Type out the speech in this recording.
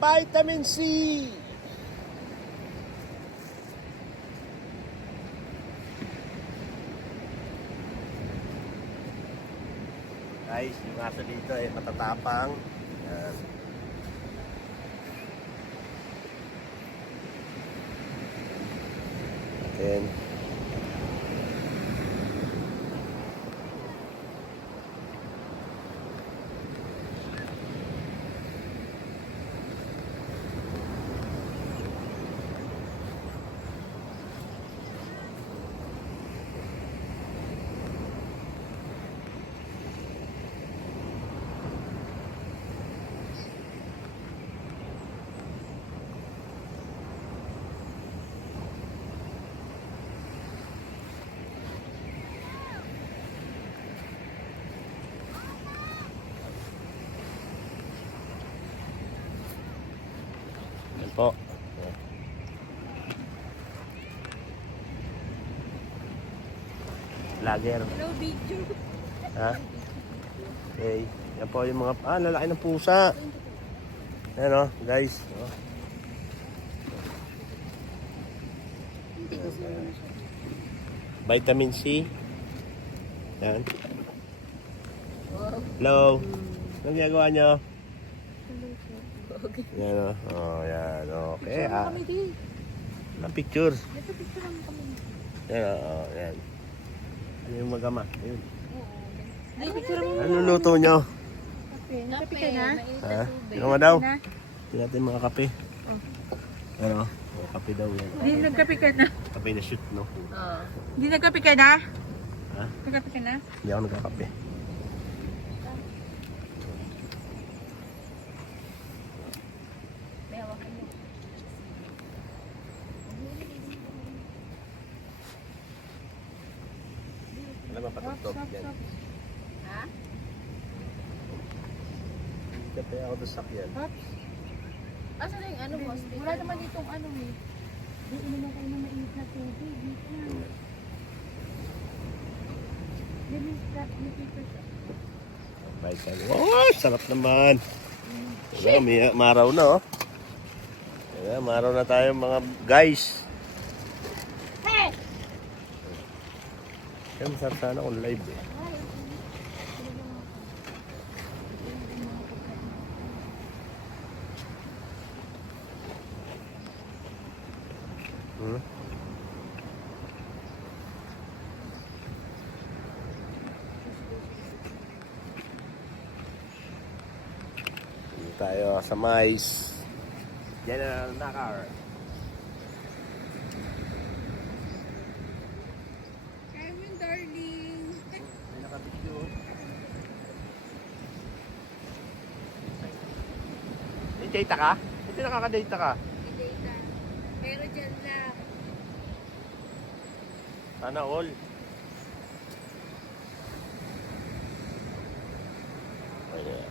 vitamin C. Guys, yung aso dito ay matatapang. Yan. Ayan. Yan po. Lager. Hello, video. Ha? Okay. Yan po yung mga... lalaki ng pusa. Yan o, guys. Oh. Vitamin C. Yan. Hello. Anong ginagawa nyo? Yan o. Oh, yan. Okay. Ang picture. Ito, picture lang kami. Yan o. Oh, yan. Ano yung magama? Ayun. Ay, picture mo. Ano luto nyo? Kape ka na? Ha? Sino nga daw? Hindi natin mga kape. Ano? Oh, kape daw yan. Hindi nagkape ka na? Kape na shoot, no? Hindi nagkape ka na? Ha? Nagkape ka na? Hindi ako nagkakape. Alam mo, patugtog yan. Ha? Hindi ka tayo ako doon sakyan. Asa na yung ano, boss? Wala naman itong ano eh. Di, inuman kayo ng mainit na tubig. Dito na. Bye, tayo. Oh, sarap naman. Diba, may maraw na, oh. Diba, maraw na tayo mga guys. Hey! Kaya masarap sana kung live, eh. Hmm? Dito tayo sa mais. General Nakar. Carmen, darling. May nakabidyo. May data ka? Hindi nakaka-data ka. May data. Pero dyan lang. Sana all. Ayan.